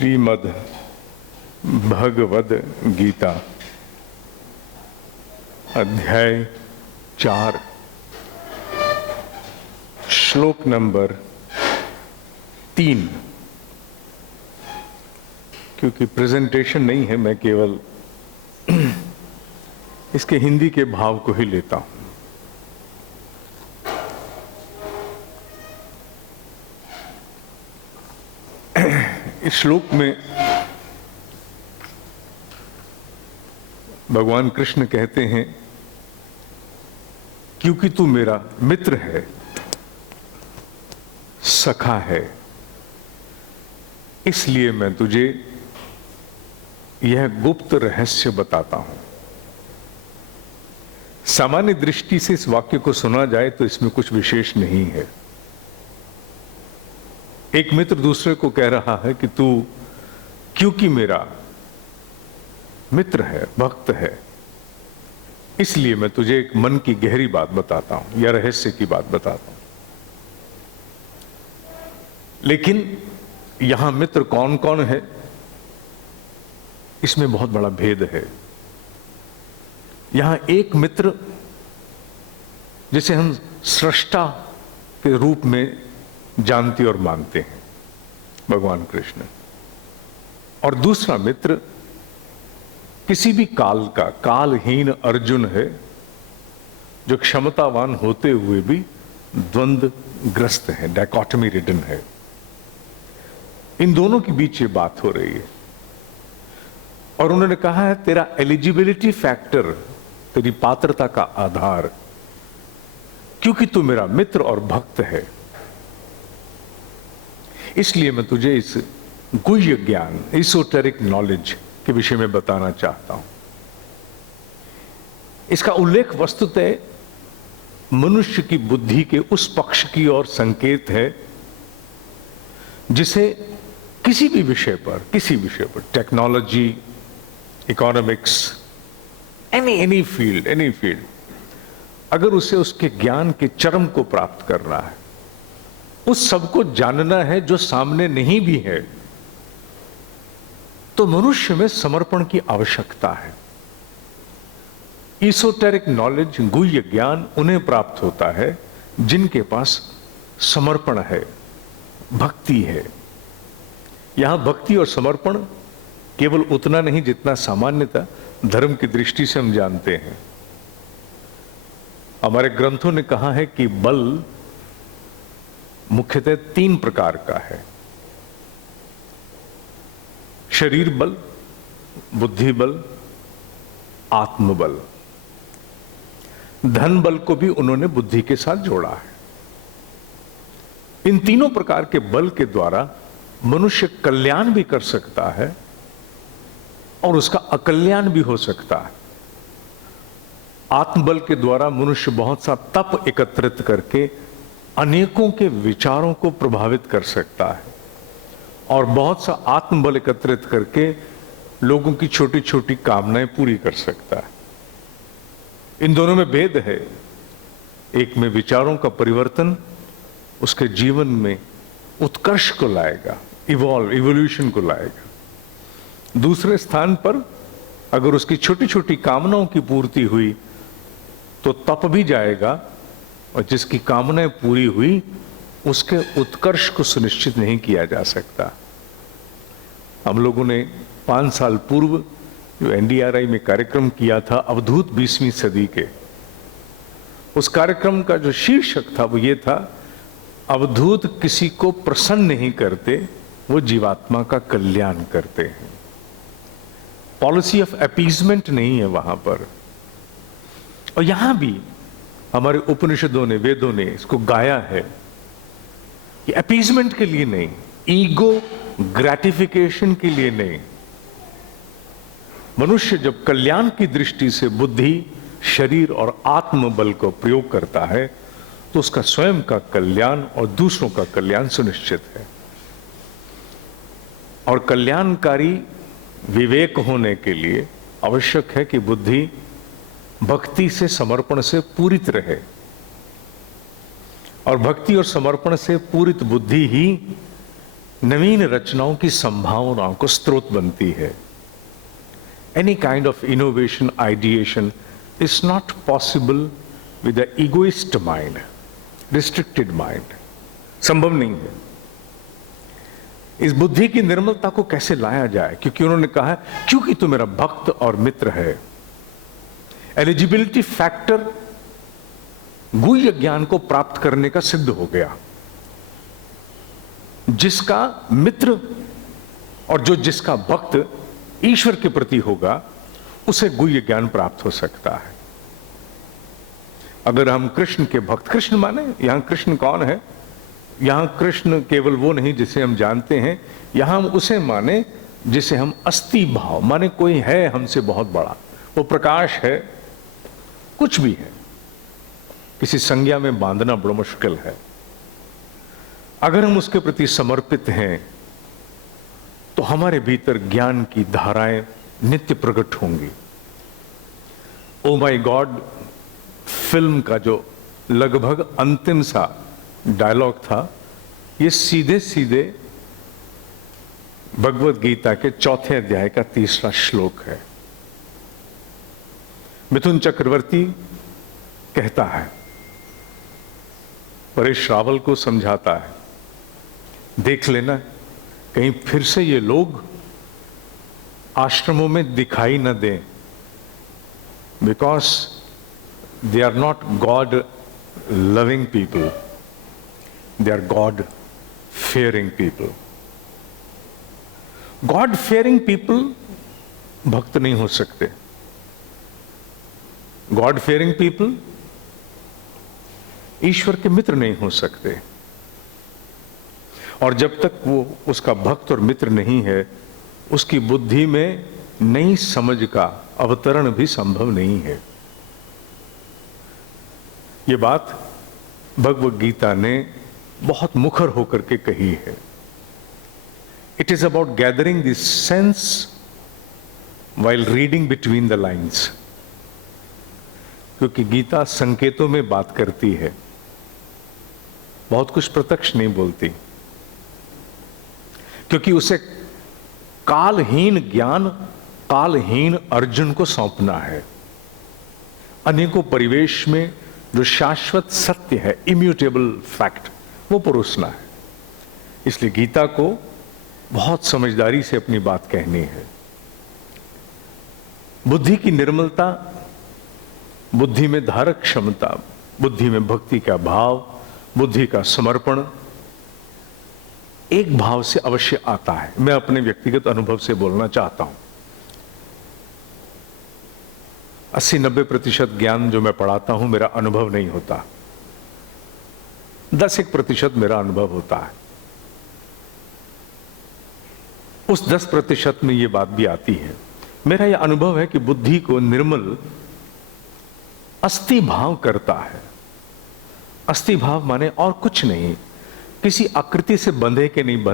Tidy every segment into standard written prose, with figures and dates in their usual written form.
श्रीमद् भगवद गीता अध्याय 4 श्लोक नंबर 3। क्योंकि प्रेजेंटेशन नहीं है, मैं केवल इसके हिंदी के भाव को ही लेता हूं। इस श्लोक में भगवान कृष्ण कहते हैं, क्योंकि तू मेरा मित्र है, सखा है, इसलिए मैं तुझे यह गुप्त रहस्य बताता हूं। सामान्य दृष्टि से इस वाक्य को सुना जाए तो इसमें कुछ विशेष नहीं है। एक मित्र दूसरे को कह रहा है कि तू क्योंकि मेरा मित्र है, भक्त है, इसलिए मैं तुझे एक मन की गहरी बात बताता हूं या रहस्य की बात बताता हूं। लेकिन यहां मित्र कौन कौन है, इसमें बहुत बड़ा भेद है। यहां एक मित्र जिसे हम सृष्टा के रूप में जानते और मानते हैं, भगवान कृष्ण, और दूसरा मित्र किसी भी काल का कालहीन अर्जुन है, जो क्षमतावान होते हुए भी द्वंद्वग्रस्त है, डायकॉटमी रिडन है। इन दोनों के बीच ये बात हो रही है और उन्होंने कहा है, तेरा एलिजिबिलिटी फैक्टर, तेरी पात्रता का आधार, क्योंकि तू मेरा मित्र और भक्त है, इसलिए मैं तुझे इस गुह्य ज्ञान, एसोटेरिक नॉलेज के विषय में बताना चाहता हूं। इसका उल्लेख वस्तुतः मनुष्य की बुद्धि के उस पक्ष की ओर संकेत है जिसे किसी भी विषय पर, टेक्नोलॉजी, इकोनॉमिक्स, एनी फील्ड, अगर उसे उसके ज्ञान के चरम को प्राप्त करना है, उस सबको जानना है जो सामने नहीं भी है, तो मनुष्य में समर्पण की आवश्यकता है। ईसोटेरिक नॉलेज, गुह्य ज्ञान उन्हें प्राप्त होता है जिनके पास समर्पण है, भक्ति है। यहां भक्ति और समर्पण केवल उतना नहीं जितना सामान्यतः धर्म की दृष्टि से हम जानते हैं। हमारे ग्रंथों ने कहा है कि बल मुख्यतः 3 प्रकार का है: शरीर बल, बुद्धि बल, आत्मबल। धन बल को भी उन्होंने बुद्धि के साथ जोड़ा है। इन तीनों प्रकार के बल के द्वारा मनुष्य कल्याण भी कर सकता है और उसका अकल्याण भी हो सकता है। आत्मबल के द्वारा मनुष्य बहुत सा तप एकत्रित करके अनेकों के विचारों को प्रभावित कर सकता है और बहुत सा आत्मबल एकत्रित करके लोगों की छोटी छोटी कामनाएं पूरी कर सकता है। इन दोनों में भेद है। एक में विचारों का परिवर्तन उसके जीवन में उत्कर्ष को लाएगा, इवोल्यूशन को लाएगा। दूसरे स्थान पर अगर उसकी छोटी छोटी कामनाओं की पूर्ति हुई तो तप भी जाएगा, और जिसकी कामनाएं पूरी हुई उसके उत्कर्ष को सुनिश्चित नहीं किया जा सकता। हम लोगों ने 5 साल पूर्व जो एनडीआरआई में कार्यक्रम किया था, अवधूत 20वीं सदी के, उस कार्यक्रम का जो शीर्षक था वो ये था, अवधूत किसी को प्रसन्न नहीं करते, वो जीवात्मा का कल्याण करते हैं। पॉलिसी ऑफ अपीजमेंट नहीं है वहां पर। और यहां भी हमारे उपनिषदों ने, वेदों ने इसको गाया है कि अपीजमेंट के लिए नहीं, ईगो ग्रेटिफिकेशन के लिए नहीं। मनुष्य जब कल्याण की दृष्टि से बुद्धि, शरीर और आत्मबल को प्रयोग करता है तो उसका स्वयं का कल्याण और दूसरों का कल्याण सुनिश्चित है। और कल्याणकारी विवेक होने के लिए आवश्यक है कि बुद्धि भक्ति से, समर्पण से पूरित रहे, और भक्ति और समर्पण से पूरित बुद्धि ही नवीन रचनाओं की संभावनाओं को स्रोत बनती है। Any kind of innovation, ideation is not possible with the egoist mind, restricted mind. संभव नहीं है। इस बुद्धि की निर्मलता को कैसे लाया जाए? क्योंकि उन्होंने कहा है, क्योंकि तू मेरा भक्त और मित्र है। एलिजिबिलिटी फैक्टर गुह्य ज्ञान को प्राप्त करने का सिद्ध हो गया। जिसका मित्र और जिसका भक्त ईश्वर के प्रति होगा, उसे गुह्य ज्ञान प्राप्त हो सकता है। अगर हम कृष्ण के भक्त, कृष्ण माने यहां कृष्ण कौन है? यहां कृष्ण केवल वो नहीं जिसे हम जानते हैं, यहां हम उसे माने जिसे हम अस्ति भाव माने, कोई है हमसे बहुत बड़ा, वो प्रकाश है, कुछ भी है। किसी संज्ञा में बांधना बड़ा मुश्किल है। अगर हम उसके प्रति समर्पित हैं तो हमारे भीतर ज्ञान की धाराएं नित्य प्रकट होंगी। ओ माय गॉड फिल्म का जो लगभग अंतिम सा डायलॉग था, ये सीधे सीधे भगवत गीता के 4 अध्याय का 3रा श्लोक है। मिथुन चक्रवर्ती कहता है, परेश रावल को समझाता है, देख लेना कहीं फिर से ये लोग आश्रमों में दिखाई न दें, because they are not god loving people, they are god fearing people. God fearing people भक्त नहीं हो सकते। गॉड फेयरिंग पीपल ईश्वर के मित्र नहीं हो सकते। और जब तक वो उसका भक्त और मित्र नहीं है, उसकी बुद्धि में नई समझ का अवतरण भी संभव नहीं है। ये बात भगवत गीता ने बहुत मुखर होकर के कही है। It is about gathering this sense while reading between the lines. क्योंकि गीता संकेतों में बात करती है, बहुत कुछ प्रत्यक्ष नहीं बोलती। क्योंकि उसे कालहीन ज्ञान कालहीन अर्जुन को सौंपना है। अनेकों परिवेश में जो शाश्वत सत्य है, इम्यूटेबल फैक्ट, वो परोसना है। इसलिए गीता को बहुत समझदारी से अपनी बात कहनी है। बुद्धि की निर्मलता, बुद्धि में धारक क्षमता, बुद्धि में भक्ति का भाव, बुद्धि का समर्पण एक भाव से अवश्य आता है। मैं अपने व्यक्तिगत अनुभव से बोलना चाहता हूं। 80-90% ज्ञान जो मैं पढ़ाता हूं मेरा अनुभव नहीं होता, 10% मेरा अनुभव होता है। उस 10% में यह बात भी आती है। मेरा यह अनुभव है कि बुद्धि को निर्मल अस्थि भाव करता है। अस्थि भाव माने और कुछ नहीं, किसी आकृति से बंधे के नहीं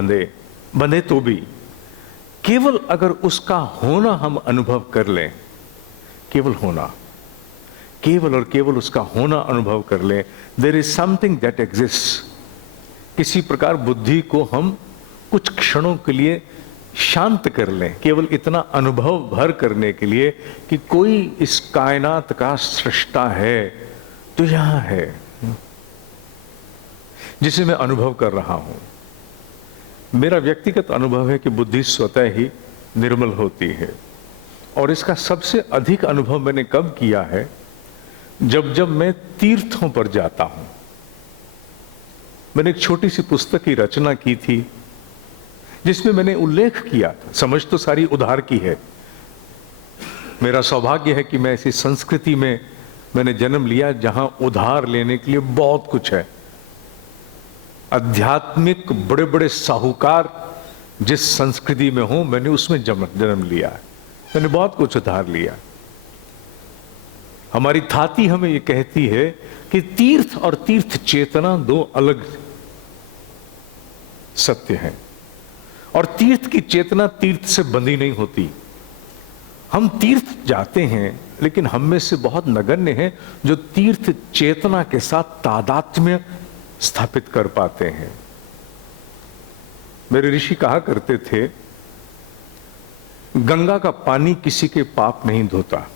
बंधे तो भी केवल अगर उसका होना हम अनुभव कर लें, केवल होना, केवल और केवल उसका होना अनुभव कर लें, there is something that exist. किसी प्रकार बुद्धि को हम कुछ क्षणों के लिए शांत कर लें, केवल इतना अनुभव भर करने के लिए कि कोई इस कायनात का सृष्टा है तो यहां है, जिसे मैं अनुभव कर रहा हूं। मेरा व्यक्तिगत अनुभव है कि बुद्धि स्वतः ही निर्मल होती है। और इसका सबसे अधिक अनुभव मैंने कब किया है? जब मैं तीर्थों पर जाता हूं। मैंने एक छोटी सी पुस्तक की रचना की थी जिसमें मैंने उल्लेख किया था, समझ तो सारी उधार की है। मेरा सौभाग्य है कि मैं ऐसी संस्कृति में मैंने जन्म लिया जहां उधार लेने के लिए बहुत कुछ है। आध्यात्मिक बड़े बड़े साहूकार जिस संस्कृति में हूं, मैंने उसमें जन्म लिया है। मैंने बहुत कुछ उधार लिया। हमारी थाती हमें यह कहती है कि तीर्थ और तीर्थ चेतना दो अलग सत्य हैं। और तीर्थ की चेतना तीर्थ से बंधी नहीं होती। हम तीर्थ जाते हैं, लेकिन हम में से बहुत नगण्य हैं जो तीर्थ चेतना के साथ तादात्म्य स्थापित कर पाते हैं। मेरे ऋषि कहा करते थे, गंगा का पानी किसी के पाप नहीं धोता,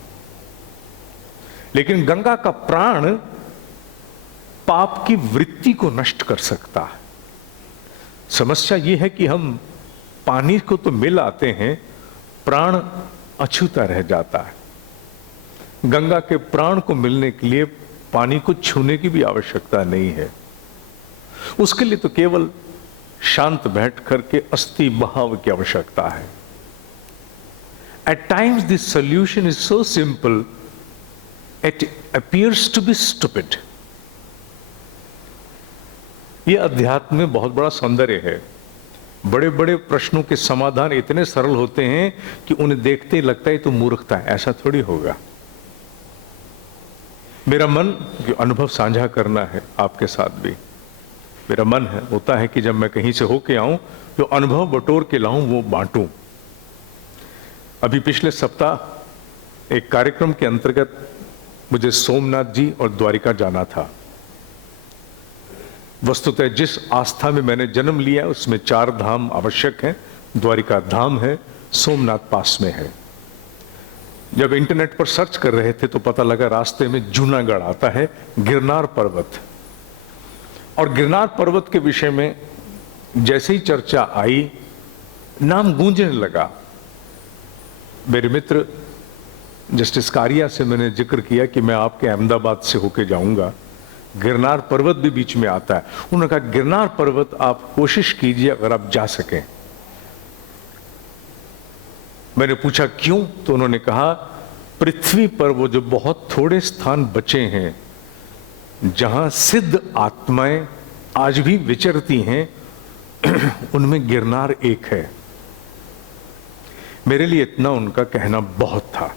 लेकिन गंगा का प्राण पाप की वृत्ति को नष्ट कर सकता है। समस्या यह है कि हम पानी को तो मिल आते हैं, प्राण अछूता रह जाता है। गंगा के प्राण को मिलने के लिए पानी को छूने की भी आवश्यकता नहीं है, उसके लिए तो केवल शांत बैठ करके अस्थि बहाव की आवश्यकता है। At times this solution is so simple, it appears to be stupid. यह अध्यात्म में बहुत बड़ा सौंदर्य है। बड़े बड़े प्रश्नों के समाधान इतने सरल होते हैं कि उन्हें देखते ही लगता है तो मूर्खता है, ऐसा थोड़ी होगा। मेरा मन जो अनुभव साझा करना है आपके साथ भी, मेरा मन है होता है कि जब मैं कहीं से होके आऊं जो अनुभव बटोर के लाऊं वो बांटूं। अभी पिछले सप्ताह एक कार्यक्रम के अंतर्गत मुझे सोमनाथ जी और द्वारिका जाना था। वस्तुतः जिस आस्था में मैंने जन्म लिया उसमें 4 धाम आवश्यक हैं। द्वारिका धाम है, सोमनाथ पास में है। जब इंटरनेट पर सर्च कर रहे थे तो पता लगा रास्ते में जूनागढ़ आता है, गिरनार पर्वत। और गिरनार पर्वत के विषय में जैसे ही चर्चा आई, नाम गूंजने लगा। मेरे मित्र जस्टिस कारिया से मैंने जिक्र किया कि मैं आपके अहमदाबाद से होके जाऊंगा, गिरनार पर्वत भी बीच में आता है। उन्होंने कहा गिरनार पर्वत आप कोशिश कीजिए अगर आप जा सकें। मैंने पूछा क्यों, तो उन्होंने कहा पृथ्वी पर वो जो बहुत थोड़े स्थान बचे हैं जहां सिद्ध आत्माएं आज भी विचरती हैं, उनमें गिरनार एक है। मेरे लिए इतना उनका कहना बहुत था।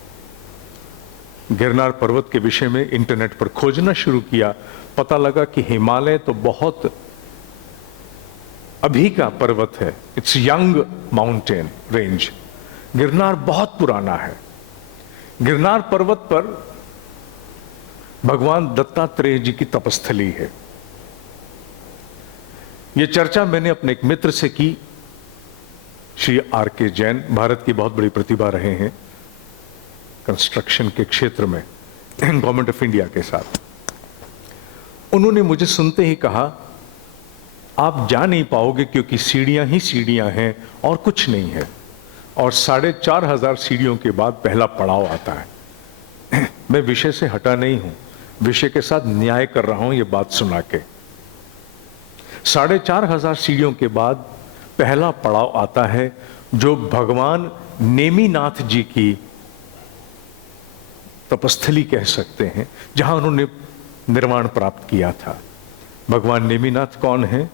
गिरनार पर्वत के विषय में इंटरनेट पर खोजना शुरू किया, पता लगा कि हिमालय तो बहुत अभी का पर्वत है, it's young mountain range. Girnar बहुत पुराना है। गिरनार पर्वत पर भगवान दत्तात्रेय जी की तपस्थली है। यह चर्चा मैंने अपने एक मित्र से की, श्री R.K. जैन, भारत की बहुत बड़ी प्रतिभा रहे हैं कंस्ट्रक्शन के क्षेत्र में, गवर्नमेंट ऑफ इंडिया के साथ। उन्होंने मुझे सुनते ही कहा आप जा नहीं पाओगे क्योंकि सीढ़ियां ही सीढ़ियां हैं और कुछ नहीं है, और 4,500 सीढ़ियों के बाद पहला पड़ाव आता है। मैं विषय से हटा नहीं हूं, विषय के साथ न्याय कर रहा हूं यह बात सुना के। 4,500 सीढ़ियों के बाद पहला पड़ाव आता है जो भगवान नेमिनाथ जी की तपस्थली कह सकते हैं, जहां उन्होंने निर्वाण प्राप्त किया था। भगवान नेमिनाथ कौन है?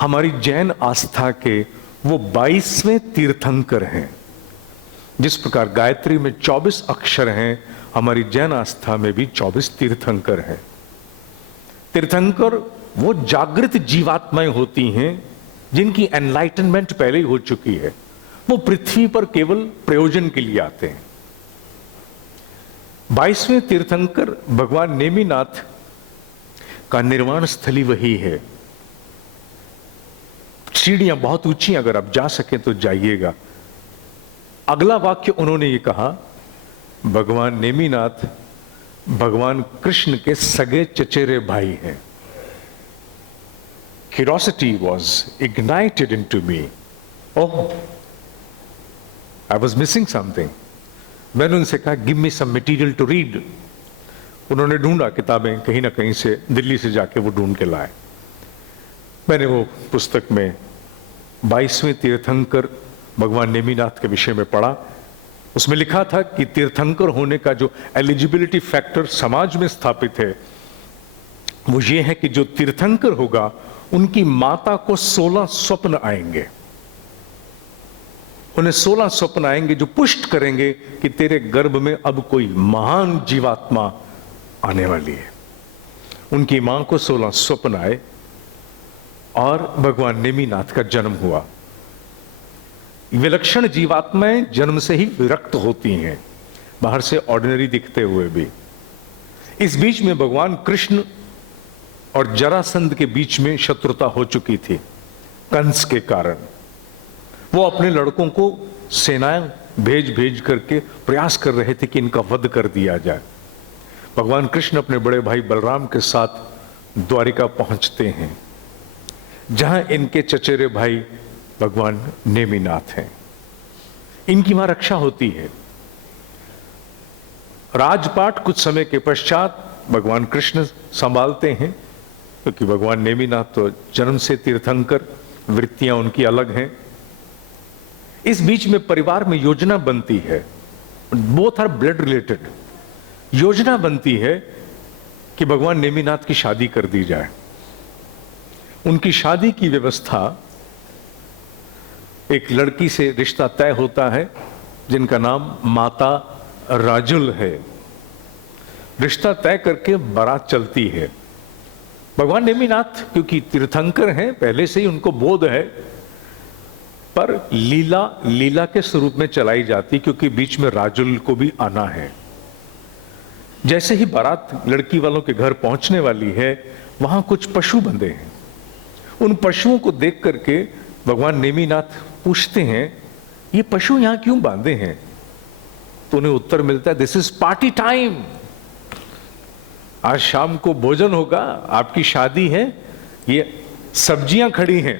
हमारी जैन आस्था के वो 22वें तीर्थंकर हैं। जिस प्रकार गायत्री में 24 अक्षर हैं, हमारी जैन आस्था में भी 24 तीर्थंकर हैं। तीर्थंकर वो जागृत जीवात्माएं होती हैं जिनकी एनलाइटनमेंट पहले ही हो चुकी है। वो पृथ्वी पर केवल प्रयोजन के लिए आते हैं। 22वें तीर्थंकर भगवान नेमिनाथ का निर्वाण स्थली वही है। सीढ़ियां बहुत ऊंची, अगर आप जा सकें तो जाइएगा। अगला वाक्य उन्होंने ये कहा, भगवान नेमिनाथ भगवान कृष्ण के सगे चचेरे भाई हैं। Curiosity was ignited into me. Oh, I was missing something. मैंने उनसे कहा give me some material to read. उन्होंने ढूंढा किताबें, कहीं ना कहीं से दिल्ली से जाके वो ढूंढ के लाए। मैंने वो पुस्तक में 22वें तीर्थंकर भगवान नेमिनाथ के विषय में पढ़ा। उसमें लिखा था कि तीर्थंकर होने का जो एलिजिबिलिटी फैक्टर समाज में स्थापित है वो ये है कि जो तीर्थंकर होगा उनकी माता को 16 स्वप्न आएंगे। उन्हें 16 स्वप्न आएंगे जो पुष्ट करेंगे कि तेरे गर्भ में अब कोई महान जीवात्मा आने वाली है। उनकी मां को 16 स्वप्न आए और भगवान नेमिनाथ का जन्म हुआ। विलक्षण जीवात्माएं जन्म से ही विरक्त होती हैं, बाहर से ऑर्डिनरी दिखते हुए भी। इस बीच में भगवान कृष्ण और जरासंध के बीच में शत्रुता हो चुकी थी। कंस के कारण। वो अपने लड़कों को सेनाएं भेज भेज करके प्रयास कर रहे थे कि इनका वध कर दिया जाए। भगवान कृष्ण अपने बड़े भाई बलराम के साथ द्वारिका पहुंचते हैं, जहां इनके चचेरे भाई भगवान नेमिनाथ हैं। इनकी वहां रक्षा होती है। राजपाट कुछ समय के पश्चात भगवान कृष्ण संभालते हैं, क्योंकि भगवान नेमिनाथ तो जन्म से तीर्थंकर, वृत्तियां उनकी अलग हैं। इस बीच में परिवार में योजना बनती है, बोथ आर ब्लड रिलेटेड। योजना बनती है कि भगवान नेमिनाथ की शादी कर दी जाए। उनकी शादी की व्यवस्था, एक लड़की से रिश्ता तय होता है जिनका नाम माता राजुल है। रिश्ता तय करके बारात चलती है। भगवान नेमिनाथ क्योंकि तीर्थंकर हैं, पहले से ही उनको बोध है, पर लीला के स्वरूप में चलाई जाती, क्योंकि बीच में राजुल को भी आना है। जैसे ही बारात लड़की वालों के घर पहुंचने वाली है, वहां कुछ पशु बंधे हैं। उन पशुओं को देख करके भगवान नेमिनाथ पूछते हैं, ये पशु यहां क्यों बांधे हैं? तो उन्हें उत्तर मिलता है, दिस इज पार्टी टाइम। आज शाम को भोजन होगा, आपकी शादी है, ये सब्जियां खड़ी हैं,